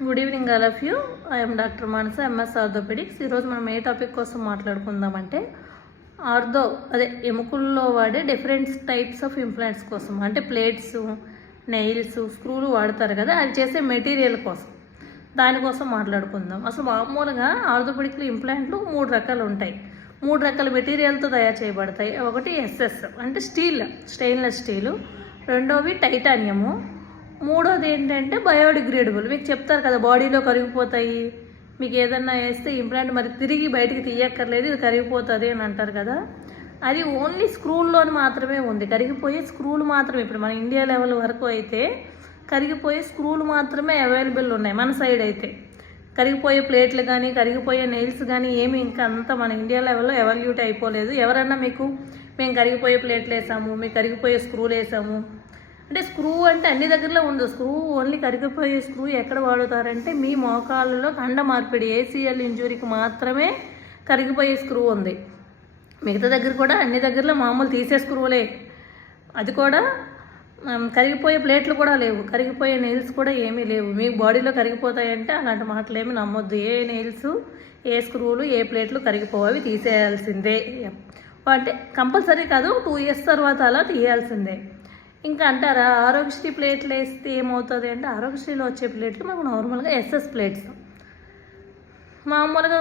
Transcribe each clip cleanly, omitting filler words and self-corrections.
Good evening all of you. I'm doctor Manasa, MS orthopaedics. ఈరోజు మనం ఏ topic కోసం మాట్లాడుకుందామంటే ఎముకల్లో వాడే డిఫరెంట్ టైప్స్ ఆఫ్ ఇంప్లాంట్స్ కోసం, అంటే ప్లేట్స్, నెయిల్స్, స్క్రూలు వాడతారు కదా, అది చేసే మెటీరియల్ కోసం, దానికోసం మాట్లాడుకుందాం. అసలు మామూలుగా ఆర్థోపెడిక్లో ఇంప్లాంట్లు 3 రకాలు ఉంటాయి. 3 రకాల మెటీరియల్తో తయారు చేయబడతాయి. ఒకటి ఎస్ఎస్ అంటే స్టెయిన్లెస్ స్టీలు, రెండోవి టైటానియము, మూడోది ఏంటంటే బయోడిగ్రేడబుల్. మీకు చెప్తారు కదా బాడీలో కరిగిపోతాయి, మీకు ఏదన్నా వేస్తే ఇంప్లాంట్ మరి తిరిగి బయటికి తీయక్కర్లేదు, ఇది కరిగిపోతుంది అని అంటారు కదా. అది ఓన్లీ స్క్రూల్లోని మాత్రమే ఉంది, కరిగిపోయే స్క్రూలు మాత్రమే. ఇప్పుడు మన ఇండియా లెవెల్ వరకు అయితే కరిగిపోయే స్క్రూలు మాత్రమే అవైలబుల్ ఉన్నాయి. మన సైడ్ అయితే కరిగిపోయే ప్లేట్లు కానీ కరిగిపోయే నెయిల్స్ కానీ ఏమి ఇంకా అంతా మన ఇండియా లెవెల్లో ఎవల్యూట్ అయిపోలేదు. ఎవరన్నా మీకు మేము కరిగిపోయే ప్లేట్లు వేసాము, మీకు కరిగిపోయే స్క్రూలు వేసాము అంటే, స్క్రూ అంటే అన్ని దగ్గరలో ఉంది. స్క్రూ ఓన్లీ కరిగిపోయే స్క్రూ ఎక్కడ వాడుతారంటే మీ మోకాళ్ళలో కండ మార్పిడి ఏసీఎల్ ఇంజురీకి మాత్రమే కరిగిపోయే స్క్రూ ఉంది. మిగతా దగ్గర కూడా అన్ని దగ్గరలో మామూలు తీసే స్క్రూలే. అది కూడా కరిగిపోయే ప్లేట్లు కూడా లేవు, కరిగిపోయే నెయిల్స్ కూడా ఏమీ లేవు. మీ బాడీలో కరిగిపోతాయంటే అలాంటి మాటలు ఏమి నమ్మొద్దు. ఏ నెయిల్స్, ఏ స్క్రూలు, ఏ ప్లేట్లు కరిగిపోవి, తీసేయాల్సిందే. అంటే కంపల్సరీ కాదు, 2 years తర్వాత అలా తీయాల్సిందే. ఇంకా అంటారా ఆరోగ్యశ్రీ ప్లేట్లు వేస్తే ఏమవుతుంది అంటే, ఆరోగ్యశ్రీలో వచ్చే ప్లేట్లు మనకు నార్మల్గా ఎస్ఎస్ ప్లేట్స్. మామూలుగా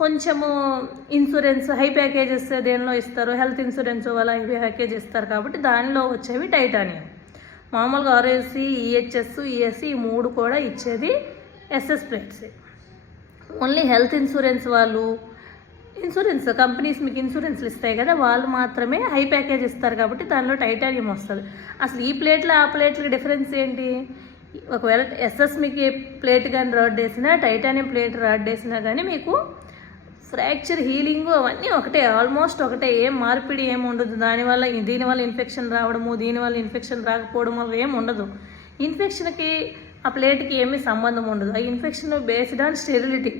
కొంచెము ఇన్సూరెన్స్ హై ప్యాకేజెస్ దేనిలో ఇస్తారు, హెల్త్ ఇన్సూరెన్స్ వల్ల హై ప్యాకేజ్ ఇస్తారు కాబట్టి దానిలో వచ్చేవి టైటానియం. మామూలుగా ఆర్ఎస్సి, ఈహెచ్ఎస్, ఈఎస్సి ఈ 3 కూడా ఇచ్చేది SS plates. Only health insurance వాళ్ళు, ఇన్సూరెన్స్ కంపెనీస్ మీకు ఇన్సూరెన్స్లు ఇస్తాయి కదా, వాళ్ళు మాత్రమే హై ప్యాకేజ్ ఇస్తారు కాబట్టి దానిలో టైటానియం వస్తుంది. అసలు ఈ ప్లేట్లు ఆ ప్లేట్లకి డిఫరెన్స్ ఏంటి? ఒకవేళ ఎస్ఎస్ మీకు ఏ ప్లేట్ కానీ రాడ్ వేసినా, టైటానియం ప్లేట్ రాడ్ వేసినా కానీ మీకు ఫ్రాక్చర్ హీలింగ్ అవన్నీ ఒకటే, ఆల్మోస్ట్ ఒకటే. ఏం మార్పిడి ఏమి ఉండదు. దీనివల్ల ఇన్ఫెక్షన్ రావడము, దీనివల్ల ఇన్ఫెక్షన్ రాకపోవడము అవి ఏమి ఉండదు. ఇన్ఫెక్షన్కి ఆ ప్లేట్కి ఏమీ సంబంధం ఉండదు. ఆ ఇన్ఫెక్షన్ బేస్డ్ ఆన్ స్టెరిలిటీ.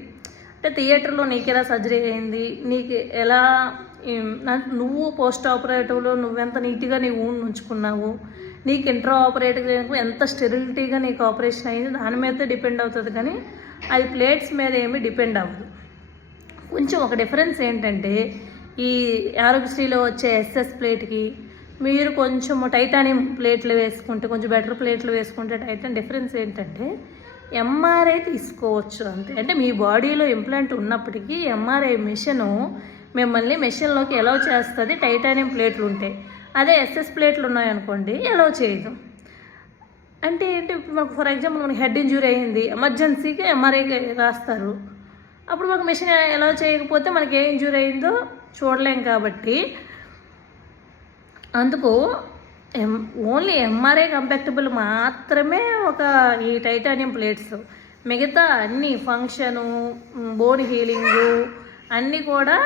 అంటే థియేటర్లో నీకు ఎలా సర్జరీ అయింది, నీకు ఎలా నువ్వు పోస్ట్ ఆపరేటివ్లో నువ్వెంత నీట్గా నీ ఊన్ ఉంచుకున్నావు, నీకు ఇంట్రా ఆపరేటివ్ ఎంత స్టెరిలిటీగా నీకు ఆపరేషన్ అయింది, దాని మీద డిపెండ్ అవుతుంది. కానీ అది ప్లేట్స్ మీద ఏమీ డిపెండ్ అవ్వదు. కొంచెం ఒక డిఫరెన్స్ ఏంటంటే, ఈ ఆరోగ్యశ్రీలో వచ్చే ఎస్ఎస్ ప్లేట్కి మీరు కొంచెం టైటానియం ప్లేట్లు వేసుకుంటే, కొంచెం బెటర్ ప్లేట్లు వేసుకుంటే టైటానియం డిఫరెన్స్ ఏంటంటే ఎంఆర్ఐ తీసుకోవచ్చు అంతే. అంటే మీ బాడీలో ఇంప్లాంట్ ఉన్నప్పటికీ ఎంఆర్ఐ మిషను మిమ్మల్ని మెషిన్లోకి ఎలవ్ చేస్తుంది టైటానియం ప్లేట్లు ఉంటాయి. అదే ఎస్ఎస్ ప్లేట్లు ఉన్నాయనుకోండి ఎలవ్ చేయదు. అంటే ఏంటి, ఇప్పుడు మాకు ఫర్ ఎగ్జాంపుల్ మనకి హెడ్ ఇంజురీ అయింది, ఎమర్జెన్సీకి ఎంఆర్ఐకి రాస్తారు. అప్పుడు మాకు మెషిన్ ఎలవ్ చేయకపోతే మనకి ఏ ఇంజురీ అయిందో చూడలేం కాబట్టి అందుకు ఓన్లీ ఎంఆర్ఐ కంపాక్టబుల్ మాత్రమే ఈ టైటానియం ప్లేట్స్. మిగతా అన్ని ఫంక్షను, బోన్ హీలింగు అన్నీ కూడా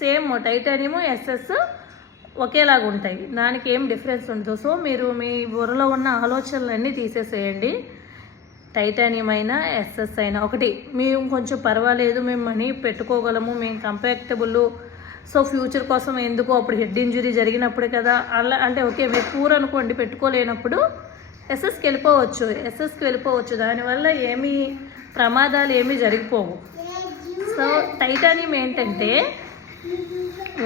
సేమ్ టైటానియము, ఎస్ఎస్ ఒకేలాగా ఉంటాయి. దానికి ఏం డిఫరెన్స్ ఉండదు. సో మీరు మీ బుర్రలో ఉన్న ఆలోచనలన్నీ తీసేసేయండి. టైటానియం అయినా ఎస్ఎస్ అయినా ఒకటి. మేము కొంచెం పర్వాలేదు, మేము మనీ పెట్టుకోగలము, మేము కంపాక్టబుల్, సో ఫ్యూచర్ కోసం ఎందుకు, అప్పుడు హెడ్ ఇంజురీ జరిగినప్పుడు కదా అలా అంటే ఓకే. మీరు పూర్ అనుకోండి, పెట్టుకోలేనప్పుడు ఎస్ఎస్కి వెళ్ళిపోవచ్చు. దానివల్ల ఏమీ ప్రమాదాలు ఏమీ జరిగిపోవు. సో టైటానియం ఏంటంటే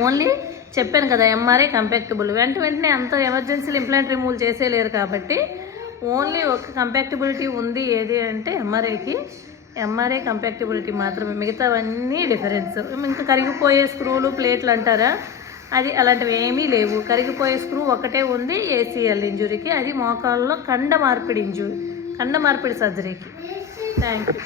ఓన్లీ చెప్పాను కదా ఎంఆర్ఐ కంపాక్టబుల్. వెంటనే అంత ఎమర్జెన్సీలు ఇంప్లాంట్ రిమూవ్ చేసేయలేరు కాబట్టి ఓన్లీ ఒక కంపాక్టబిలిటీ ఉంది ఏది అంటే ఎంఆర్ఐ కంపాక్టబిలిటీ మాత్రమే. మిగతావన్నీ డిఫరెన్స్. ఇంకా కరిగిపోయే స్క్రూలు, ప్లేట్లు అంటారా, అది అలాంటివి ఏమీ లేవు. కరిగిపోయే స్క్రూ ఒకటే ఉంది ఏసీఎల్ ఇంజురీకి, అది మోకాళ్ళలో కండ మార్పిడి సర్జరీకి. Thank you.